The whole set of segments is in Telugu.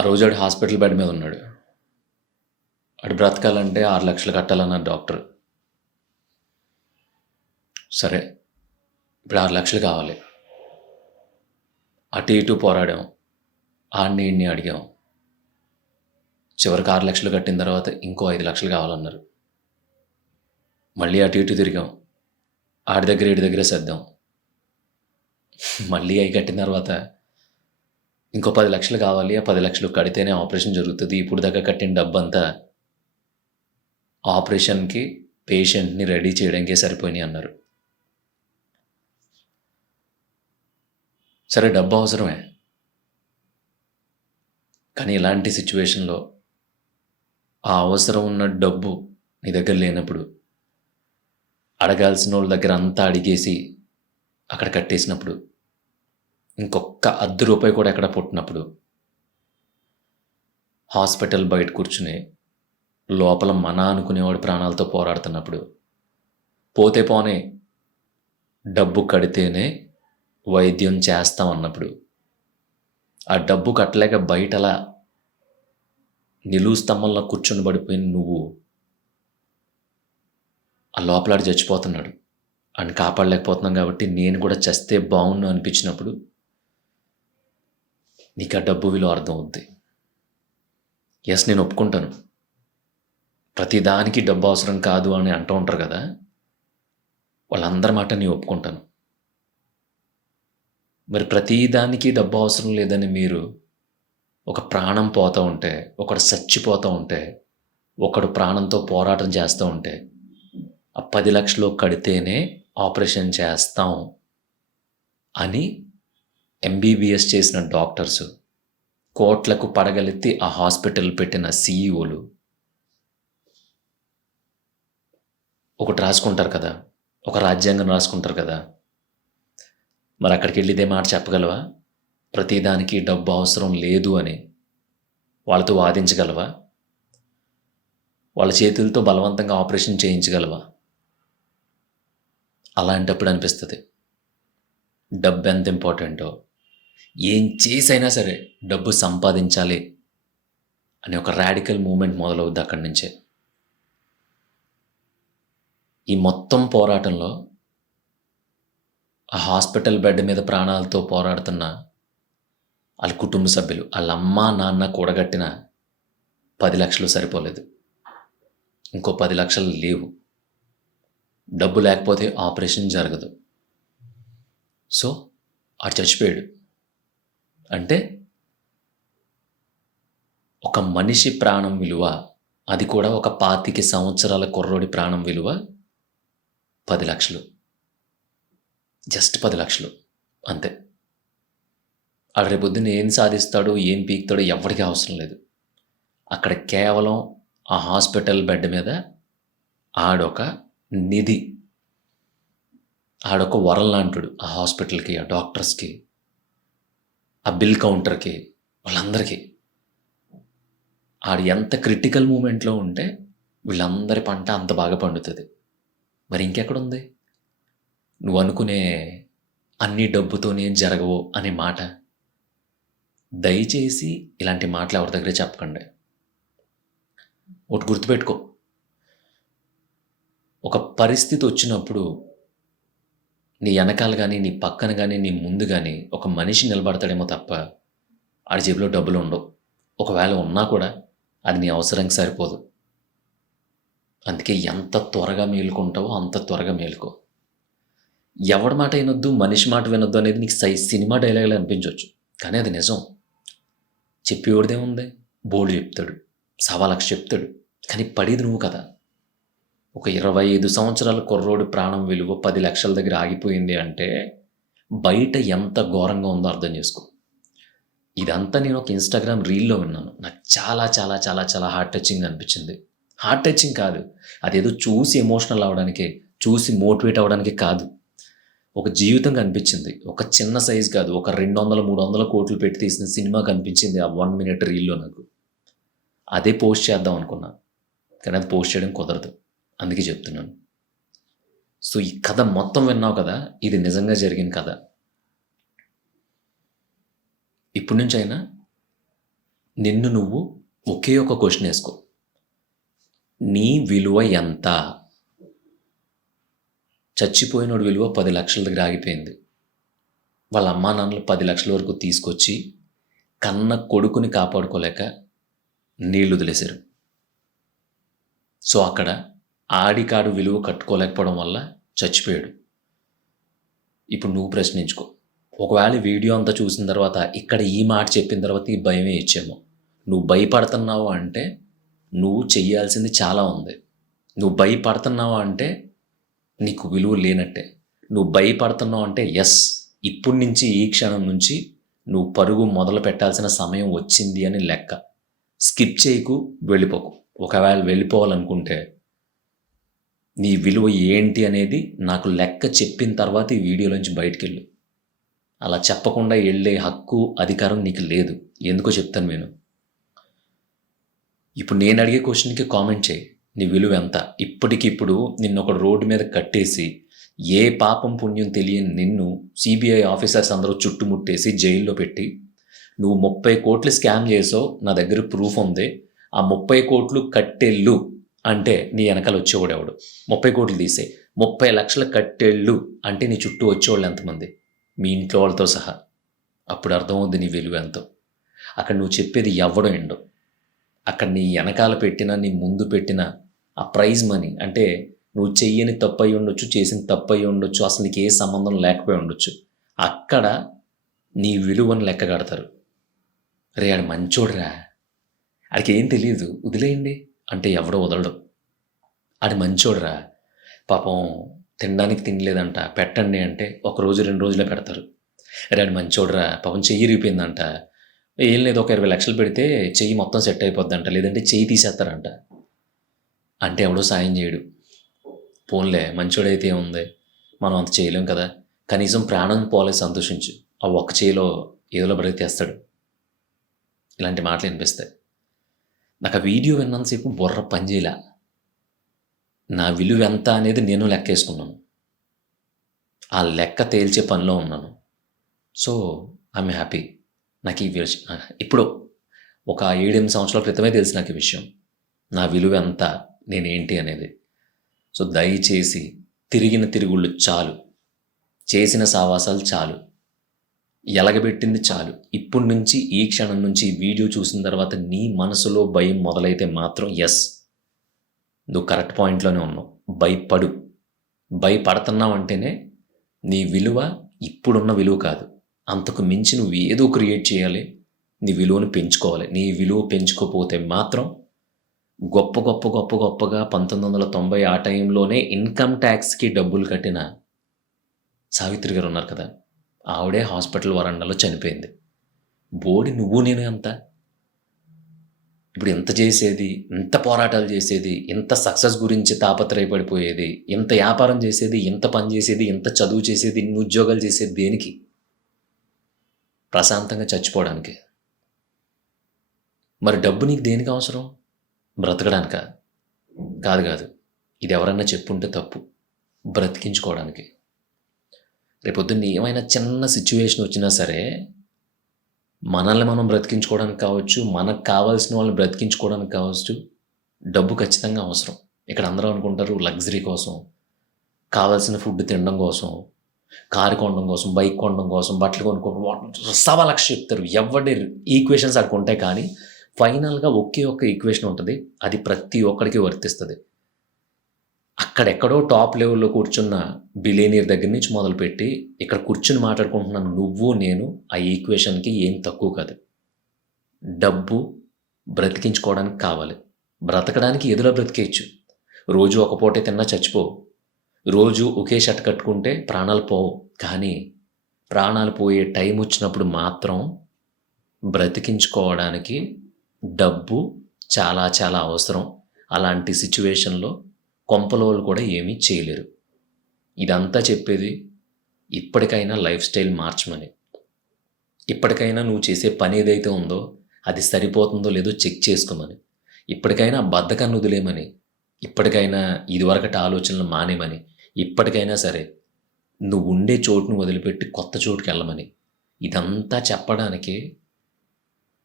ఆ రోజు ఆడు హాస్పిటల్ బెడ్ మీద ఉన్నాడు. ఆడు బ్రతకాలంటే 6 లక్షలు కట్టాలన్నారు డాక్టర్. సరే, ఇప్పుడు 6 లక్షలు కావాలి. అటు ఇటు పోరాడాం. ఆడిని ఈడిని అడిగాం. చివరికి 6 లక్షలు కట్టిన తర్వాత ఇంకో 5 లక్షలు కావాలన్నారు. మళ్ళీ అటు ఇటు తిరిగాం. ఆడి దగ్గర ఈడి దగ్గర సర్దాం. మళ్ళీ అవి కట్టిన తర్వాత ఇంకో 10 లక్షలు కావాలి. ఆ 10 లక్షలు కడితేనే ఆపరేషన్ జరుగుతుంది. ఇప్పుడు దాకా కట్టిన డబ్బంతా ఆపరేషన్కి పేషెంట్ని రెడీ చేయడానికే సరిపోయినాయి అన్నారు. సరే, డబ్బు అవసరమే. కానీ ఇలాంటి సిచ్యువేషన్లో ఆ అవసరం ఉన్న డబ్బు నీ దగ్గర లేనప్పుడు, అడగాల్సిన వాళ్ళ దగ్గర అంతా అడిగేసి అక్కడ కట్టేసినప్పుడు, ఇంకొక్క ₹10 కూడా ఎక్కడ పుట్టినప్పుడు, హాస్పిటల్ బయట కూర్చుని లోపల మన అనుకునేవాడు ప్రాణాలతో పోరాడుతున్నప్పుడు, పోతే పోనే డబ్బు కడితేనే వైద్యం చేస్తాం అన్నప్పుడు, ఆ డబ్బు కట్టలేక బయటలా నిలువు స్తంభంలో కూర్చొని పడిపోయిన నువ్వు, ఆ లోపలాడు చచ్చిపోతున్నాడు, అని కాపాడలేకపోతున్నాం కాబట్టి నేను కూడా చస్తే బాగుండు అనిపించినప్పుడు నీకు ఆ డబ్బు విలువ అర్థం అవుద్ది. ఎస్, నేను ఒప్పుకుంటాను, ప్రతిదానికి డబ్బు అవసరం కాదు అని అంటూ ఉంటారు కదా, వాళ్ళందరి మాట నేను ఒప్పుకుంటాను. మరి ప్రతిదానికి డబ్బు అవసరం లేదని మీరు ఒక ప్రాణం పోతూ ఉంటే, ఒకడు చచ్చిపోతూ ఉంటే, ఒకడు ప్రాణంతో పోరాటం చేస్తూ ఉంటే, ఆ 10 లక్షలు కడితేనే ఆపరేషన్ చేస్తాం అని ఎంబీబీఎస్ చేసిన డాక్టర్సు, కోట్లకు పడగలెత్తి ఆ హాస్పిటల్ పెట్టిన సీఈఓలు ఒకటి రాసుకుంటారు కదా, ఒక రాజ్యాంగం రాసుకుంటారు కదా, మరి అక్కడికి వెళ్ళి ఇదే మాట చెప్పగలవా? ప్రతిదానికి డబ్బు అవసరం లేదు అని వాళ్ళతో వాదించగలవా? వాళ్ళ చేతులతో బలవంతంగా ఆపరేషన్ చేయించగలవా? అలాంటప్పుడు అనిపిస్తుంది డబ్బు ఎంత ఇంపార్టెంటో, ఏం చేసైనా సరే డబ్బు సంపాదించాలి అనే ఒక రాడికల్ మూమెంట్ మొదలవుద్ది అక్కడి నుంచే. ఈ మొత్తం పోరాటంలో ఆ హాస్పిటల్ బెడ్ మీద ప్రాణాలతో పోరాడుతున్న వాళ్ళ కుటుంబ సభ్యులు, వాళ్ళ అమ్మ నాన్న కూడగట్టిన 10 లక్షలు సరిపోలేదు. ఇంకో 10 లక్షలు లేవు. డబ్బు లేకపోతే ఆపరేషన్ జరగదు. సో ఆడు చచ్చిపోయాడు. అంటే ఒక మనిషి ప్రాణం విలువ, అది కూడా ఒక 25 సంవత్సరాల కుర్రోడి ప్రాణం విలువ 10 లక్షలు. జస్ట్ 10 లక్షలు అంతే. ఆడు రేపొద్దున ఏం సాధిస్తాడో, ఏం పీకుతాడో ఎవరికీ అవసరం లేదు. అక్కడ కేవలం ఆ హాస్పిటల్ బెడ్ మీద ఆడొక నిధి, ఆడొక వరం లాంటాడు ఆ హాస్పిటల్కి, ఆ డాక్టర్స్కి, ఆ బిల్ కౌంటర్కి, వాళ్ళందరికీ. ఆడు ఎంత క్రిటికల్ మూమెంట్లో ఉంటే వీళ్ళందరి పంట అంత బాగా పండుతుంది. మరి ఇంకెక్కడుంది నువ్వు అనుకునే అన్ని డబ్బుతోనే జరగవు అనే మాట? దయచేసి ఇలాంటి మాటలు ఎవరి దగ్గర చెప్పకండి. ఒకటి గుర్తుపెట్టుకో, ఒక పరిస్థితి వచ్చినప్పుడు నీ వెనకాల కానీ, నీ పక్కన కానీ, నీ ముందు కానీ ఒక మనిషి నిలబడతాడేమో తప్ప ఆడి జేబులో డబ్బులు ఉండవు. ఒకవేళ ఉన్నా కూడా అది నీ అవసరానికి సరిపోదు. అందుకే ఎంత త్వరగా మేలుకుంటావో అంత త్వరగా మేలుకో. ఎవడి మాట వినొద్దు, మనిషి మాట వినొద్దు అనేది నీకు సినిమా డైలాగులు అనిపించవచ్చు, కానీ అది నిజం. చెప్పేవాడిదేముంది, బోల్డ్ చెప్తాడు, 1,00,000 చెప్తాడు, కానీ పడేది నువ్వు కదా. ఒక 25 సంవత్సరాల కుర్రోడి ప్రాణం విలువ 10 లక్షల దగ్గర ఆగిపోయింది అంటే బయట ఎంత ఘోరంగా ఉందో అర్థం చేసుకో. ఇదంతా నేను ఒక ఇన్స్టాగ్రామ్ రీల్లో విన్నాను. నాకు చాలా చాలా చాలా చాలా హార్ట్ టచింగ్ అనిపించింది. హార్ట్ టచింగ్ కాదు, అదేదో చూసి ఎమోషనల్ అవ్వడానికి, చూసి మోటివేట్ అవ్వడానికి కాదు, ఒక జీవితం కనిపించింది. ఒక చిన్న సైజ్ కాదు, ఒక 200-300 కోట్లు పెట్టి తీసిన సినిమా కనిపించింది ఆ 1 మినిట్ రీల్లో నాకు. అదే పోస్ట్ చేద్దాం అనుకున్నా, కానీ అది పోస్ట్ చేయడం కుదరదు, అందుకే చెప్తున్నాను. సో ఈ కథ మొత్తం విన్నావు కదా, ఇది నిజంగా జరిగిన కథ. ఇప్పటి నుంచి అయినా నిన్ను నువ్వు ఒకే ఒక క్వశ్చన్ వేసుకో. నీ విలువ ఎంత? చచ్చిపోయినోడి విలువ 10,00,000 దగ్గర ఆగిపోయింది. వాళ్ళ అమ్మా నాన్నలు 10,00,000 వరకు తీసుకొచ్చి కన్న కొడుకుని కాపాడుకోలేక నీళ్లు వదిలేశారు. సో అక్కడ ఆడికాడు విలువ కట్టుకోలేకపోవడం వల్ల చచ్చిపోయాడు. ఇప్పుడు నువ్వు ప్రశ్నించుకో. ఒకవేళ వీడియో అంతా చూసిన తర్వాత ఇక్కడ ఈ మాట చెప్పిన తర్వాత ఈ భయమే ఇచ్చేమో. నువ్వు భయపడుతున్నావు అంటే నువ్వు చెయ్యాల్సింది చాలా ఉంది. నువ్వు భయపడుతున్నావు అంటే నీకు విలువ లేనట్టే. నువ్వు భయపడుతున్నావు అంటే ఎస్, ఇప్పటి నుంచి ఈ క్షణం నుంచి నువ్వు పరుగు మొదలు పెట్టాల్సిన సమయం వచ్చింది అని లెక్క. స్కిప్ చేయకు, వెళ్ళిపోకు. ఒకవేళ వెళ్ళిపోవాలనుకుంటే నీ విలువ ఏంటి అనేది నాకు లెక్క చెప్పిన తర్వాత ఈ వీడియోలోంచి బయటికెళ్ళు. అలా చెప్పకుండా వెళ్ళే హక్కు, అధికారం నీకు లేదు. ఎందుకో చెప్తాను నేను. ఇప్పుడు నేను అడిగే క్వశ్చన్కి కామెంట్ చేయి. నీ విలువ ఎంత? ఇప్పటికిప్పుడు నిన్ను ఒక రోడ్డు మీద కట్టేసి ఏ పాపం పుణ్యం తెలియని నిన్ను సిబిఐ ఆఫీసర్స్ అందరూ చుట్టుముట్టేసి జైల్లో పెట్టి నువ్వు 30 కోట్లు స్కామ్ చేసావు, నా దగ్గర ప్రూఫ్ ఉంది, ఆ 30 కోట్లు కట్టెళ్ళు అంటే నీ వెనకాల వచ్చేవాడు ఎవడు? 30 కోట్లు తీసే 30 లక్షల కట్టెళ్ళు అంటే నీ చుట్టూ వచ్చేవాళ్ళు ఎంతమంది? మీ ఇంట్లో వాళ్ళతో సహా. అప్పుడు అర్థమవుద్ది నీ విలువ ఎంతో. అక్కడ నువ్వు చెప్పేది ఎవడో ఎండో. అక్కడ నీ వెనకాల పెట్టిన, నీ ముందు పెట్టిన ఆ ప్రైజ్ మనీ, అంటే నువ్వు చెయ్యని తప్పు అయి ఉండొచ్చు, చేసిన తప్పు అయి ఉండొచ్చు, అసలు నీకు ఏ సంబంధం లేకపోయి ఉండొచ్చు, అక్కడ నీ విలువను లెక్క కడతారు. రే ఆడు మంచోడురా, ఆడికి ఏం తెలియదు, వదిలేయండి అంటే ఎవడో వదలడు. ఆడి మంచోడురా, పాపం తినడానికి తినలేదంట, పెట్టండి అంటే 1 రోజు 2 రోజులే పెడతారు. రే ఆడు మంచోడురా, పాపం చెయ్యి ఇరిగిపోయిందంట, ఏం లేదు ఒక 20 లక్షలు పెడితే చెయ్యి మొత్తం సెట్ అయిపోద్దంట, లేదంటే చెయ్యి తీసేస్తారంట అంటే ఎవడో సాయం చేయడు. పోన్లే మంచోడైతే ఉంది, మనం అంత చేయలేం కదా, కనీసం ప్రాణం పోలే సంతోషించు, ఆ ఒక్క చేయిలో ఏదోలో బ్రతికేస్తాడు. ఇలాంటి మాటలు వినిపిస్తాయి. నాకు ఆ వీడియో విన్నంతసేపు బుర్ర పనిచేయలే. నా విలువ ఎంత అనేది నేను లెక్కేసుకున్నాను. ఆ లెక్క తేల్చే పనిలో ఉన్నాను. So I'm happy. నాకు ఈ విషయం ఇప్పుడు ఒక 7-8 సంవత్సరాల క్రితమే తెలిసి నాకు ఈ విషయం, నా విలువ ఎంత, నేనేంటి అనేది. సో దయచేసి తిరిగిన తిరుగుళ్ళు చాలు, చేసిన సావాసాలు చాలు, ఎలగబెట్టింది చాలు. ఇప్పటి నుంచి ఈ క్షణం నుంచి ఈ వీడియో చూసిన తర్వాత నీ మనసులో భయం మొదలైతే మాత్రం ఎస్, నువ్వు కరెక్ట్ పాయింట్లోనే ఉన్నావు. భయపడు. భయపడుతున్నావు అంటేనే నీ విలువ ఇప్పుడున్న విలువ కాదు, అంతకు మించి నువ్వు ఏదో క్రియేట్ చేయాలి, నీ విలువను పెంచుకోవాలి. నీ విలువ పెంచుకోకపోతే మాత్రం గొప్పగా 1990 ఆ టైంలోనే ఇన్కమ్ ట్యాక్స్కి డబ్బులు కట్టిన సావిత్రి గారు ఉన్నారు కదా, ఆవిడే హాస్పిటల్ వరండాలో చనిపోయింది. బోడి నువ్వు నేను ఎంత? ఇప్పుడు ఎంత చేసేది, ఎంత పోరాటాలు చేసేది, ఎంత సక్సెస్ గురించి తాపత్రయపడిపోయేది, ఎంత వ్యాపారం చేసేది, ఎంత పని చేసేది, ఎంత చదువు చేసేది, ఇన్ని ఉద్యోగాలు చేసేది దేనికి? ప్రశాంతంగా చచ్చిపోవడానికి. మరి డబ్బు నీకు దేనికి అవసరం? బ్రతకడానిక? కాదు. ఇది ఎవరన్నా చెప్పుంటే తప్పు. బ్రతికించుకోవడానికి. రేపొద్దున్న ఏమైనా చిన్న సిచ్యువేషన్ వచ్చినా సరే మనల్ని మనం బ్రతికించుకోవడానికి కావచ్చు, మనకు కావాల్సిన వాళ్ళని బ్రతికించుకోవడానికి కావచ్చు, డబ్బు ఖచ్చితంగా అవసరం. ఇక్కడ అందరూ అనుకుంటారు లగ్జరీ కోసం, కావాల్సిన ఫుడ్ తినడం కోసం, కారు కొనడం కోసం, బైక్ కొనడం కోసం, బట్టలు కొనుక్కోవడం, సవా లక్ష చెప్తారు. ఎవరి ఈక్వేషన్స్ అక్కడికి ఉంటాయి, కానీ ఫైనల్గా ఒకే ఒక్క ఈక్వేషన్ ఉంటుంది, అది ప్రతి ఒక్కడికి వర్తిస్తుంది. అక్కడెక్కడో టాప్ లెవెల్లో కూర్చున్న బిలియనీర్ దగ్గర నుంచి మొదలుపెట్టి ఇక్కడ కూర్చుని మాట్లాడుకుంటున్నాను నువ్వు నేను, ఆ ఈక్వేషన్కి ఏం తక్కువ కాదు. డబ్బు బ్రతికించుకోవడానికి కావాలి, బ్రతకడానికి ఎదులో బ్రతికేయచ్చు. రోజు ఒక పూటే తిన్నా చచ్చిపోవు, రోజు ఒకే షర్ట్ కట్టుకుంటే ప్రాణాలు పోవు, కానీ ప్రాణాలు పోయే టైం వచ్చినప్పుడు మాత్రం బ్రతికించుకోవడానికి డబ్బు చాలా చాలా అవసరం. అలాంటి సిచ్యువేషన్లో కొంపలోళ్ళు కూడా ఏమీ చేయలేరు. ఇదంతా చెప్పేది ఇప్పటికైనా లైఫ్ స్టైల్ మార్చమని. ఇప్పటికైనా నువ్వు చేసే పని ఏదైతే ఉందో అది సరిపోతుందో లేదో చెక్ చేసుకోమని. ఇప్పటికైనా బద్ధకాన్ని వదిలేయమని. ఇప్పటికైనా ఇదివరకటి ఆలోచనలు మానేమని. ఇప్పటికైనా సరే నువ్వు ఉండే చోటును వదిలిపెట్టి కొత్త చోటుకి వెళ్ళమని. ఇదంతా చెప్పడానికే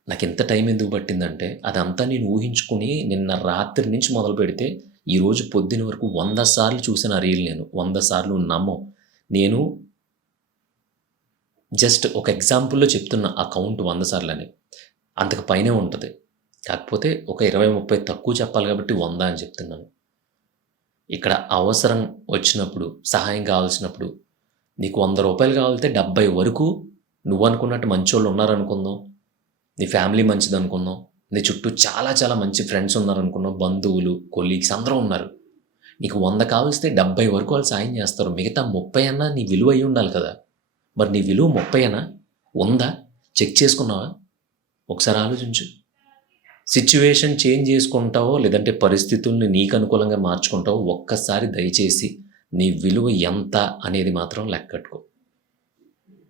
నాకింత టైం ఎందుకు పట్టిందంటే, అదంతా నేను ఊహించుకొని నిన్న రాత్రి నుంచి మొదలుపెడితే, ఈరోజు పొద్దున వరకు 100 సార్లు చూసాను ఆ రీల్ నేను. 100 సార్లు నమ్మవు. నేను జస్ట్ ఒక ఎగ్జాంపుల్‌లో చెప్తున్నా ఆ కౌంట్ 100 సార్లని. అంతకు పైనే ఉంటది. కాకపోతే ఒక 20, 30 తక్కువ చెప్పాలి కాబట్టి 100 అని చెప్తున్నాను. ఇక్కడ అవసరం వచ్చినప్పుడు, సహాయం కావాల్సినప్పుడు, నీకు రూ. 100 కావాలితే 70 వరకు నువ్వనుకున్నట్టు మంచోళ్ళు ఉన్నారనుకుందాం. నీ ఫ్యామిలీ మంచిదనుకుందాం. నీ చుట్టూ చాలా చాలా మంచి ఫ్రెండ్స్ ఉన్నారనుకుందాం. బంధువులు, కొలీగ్స్ అందరూ ఉన్నారు. నీకు 100 కావాల్సితే 70 వరకు వాళ్ళు సాయం చేస్తారు. మిగతా 30 అన్నా నీ విలువ అయ్యి ఉండాలి కదా! మరి నీ విలువ 30 ఉందా? చెక్ చేసుకున్నావా? ఒకసారి ఆలోచించు. సిట్యుయేషన్ చేంజ్ చేసుకుంటావో, లేదంటే పరిస్థితుల్ని నీకు అనుకూలంగా మార్చుకుంటావో ఒక్కసారి దయచేసి నీ విలువ ఎంత అనేది మాత్రం లెక్కట్టుకో.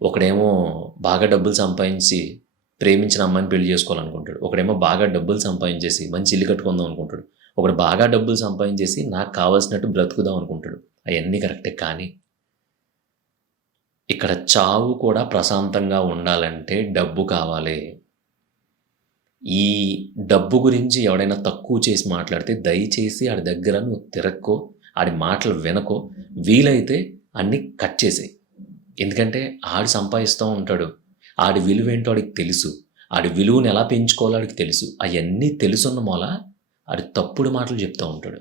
ఒకడేమో బాగా డబ్బులు సంపాదించి ప్రేమించిన అమ్మాయిని పెళ్లి చేసుకోవాలనుకుంటాడు. ఒకడేమో బాగా డబ్బులు సంపాదించేసి మంచి ఇల్లు కట్టుకుందాం అనుకుంటాడు. ఒకడు బాగా డబ్బులు సంపాదించేసి నాకు కావాల్సినట్టు బ్రతుకుదాం అనుకుంటాడు. అయన్నీ కరెక్టే. కానీ ఇక్కడ చావు కూడా ప్రశాంతంగా ఉండాలంటే డబ్బు కావాలి. ఈ డబ్బు గురించి ఎవడైనా తక్కువ చేసి మాట్లాడితే దయచేసి ఆడి దగ్గర నువ్వు తిరక్కో, ఆడి మాటలు వినకో, వీలైతే అన్నీ కట్ చేసేయి. ఎందుకంటే ఆడు సంపాదిస్తూ ఉంటాడు. ఆడి విలువేంటో ఆడికి తెలుసు. ఆడి విలువను ఎలా పెంచుకోవాలో ఆడికి తెలుసు. అయన్నీ తెలుసున్న మూల ఆడు తప్పుడు మాటలు చెప్తూ ఉంటాడు.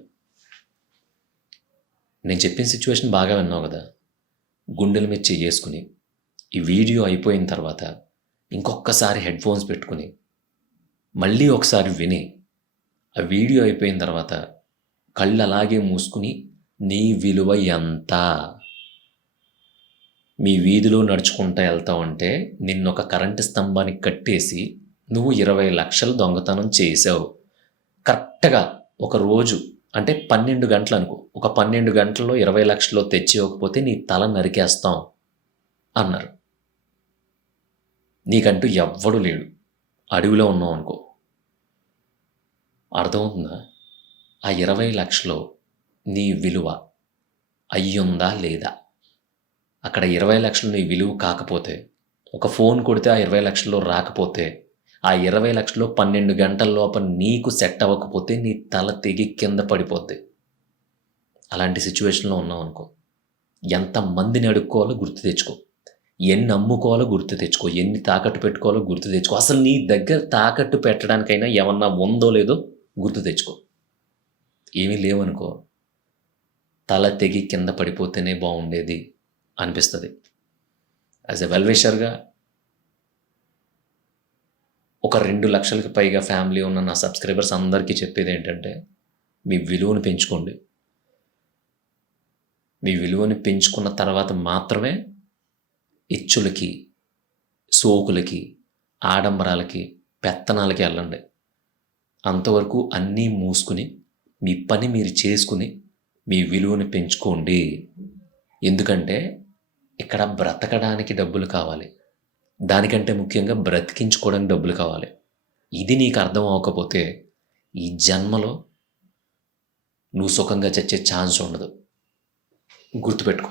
నేను చెప్పిన సిచ్యువేషన్ బాగా విన్నావు కదా! గుండెల మీద చెయ్యేసుకుని, ఈ వీడియో అయిపోయిన తర్వాత ఇంకొక్కసారి హెడ్‌ఫోన్స్ పెట్టుకొని, మళ్ళీ ఒకసారి విని, ఆ వీడియో అయిపోయిన తర్వాత కళ్ళు అలాగే మూసుకొని, నీ విలువ ఎంత? మీ వీధిలో నడుచుకుంటా ఎళ్తావంటే నిన్నొక కరెంటు స్తంభానికి కట్టేసి నువ్వు 20,00,000 దొంగతనం చేశావు. కరెక్ట్‌గా ఒక రోజు అంటే 12 గంటలనుకో. ఒక 12 గంటల్లో 20,00,000 తెచ్చివ్వకపోతే నీ తల నరికేస్తాం అన్నారు. నీకంటూ ఎవ్వడు లేడు. అడవిలో ఉన్నావనుకో. అర్థమవుతుందా? ఆ 20,00,000 నీ విలువ అయ్యుందా లేదా? అక్కడ 20,00,000 నీ విలువ కాకపోతే, ఒక ఫోన్ కొడితే ఆ 20,00,000 రాకపోతే, ఆ 20,00,000 12 గంటల లోపల నీకు సెట్ అవ్వకపోతే నీ తల తెగి కింద పడిపోద్ది. అలాంటి సిచ్యువేషన్‌లో ఉన్నావనుకో. ఎంతమందిని అడుక్కోవాలో గుర్తు తెచ్చుకో. ఎన్ని అమ్ముకోవాలో గుర్తు తెచ్చుకో. ఎన్ని తాకట్టు పెట్టుకోవాలో గుర్తు తెచ్చుకో. అసలు నీ దగ్గర తాకట్టు పెట్టడానికైనా ఏమన్నా ఉందో లేదో గుర్తు తెచ్చుకో. ఏమీ లేవనుకో, తల తెగి కింద పడిపోతేనే బావుండేది అనిపిస్తది. యాజ్ ఎ వెల్ విషర్‌గా ఒక 2,00,000కి పైగా ఫ్యామిలీ ఉన్న నా సబ్స్క్రైబర్స్ అందరికీ చెప్పేదేంటంటే, మీ విలువను పెంచుకోండి. మీ విలువని పెంచుకున్న తర్వాత మాత్రమే ఇచ్చులకి, సోకులకి, ఆడంబరాలకి, పెత్తనాలకి ఎళ్ళండి. అంతవరకు అన్నీ మూసుకొని, మీ పని మీరు చేసుకొని, మీ విలువని పెంచుకోండి. ఎందుకంటే ఇక్కడ బ్రతకడానికి డబ్బులు కావాలి. దానికంటే ముఖ్యంగా బ్రతికించుకోవడానికి డబ్బులు కావాలి. ఇది నీకు అర్థం అవ్వకపోతే ఈ జన్మలో నువ్వు సుఖంగా చచ్చే ఛాన్స్ ఉండదు. గుర్తుపెట్టుకో.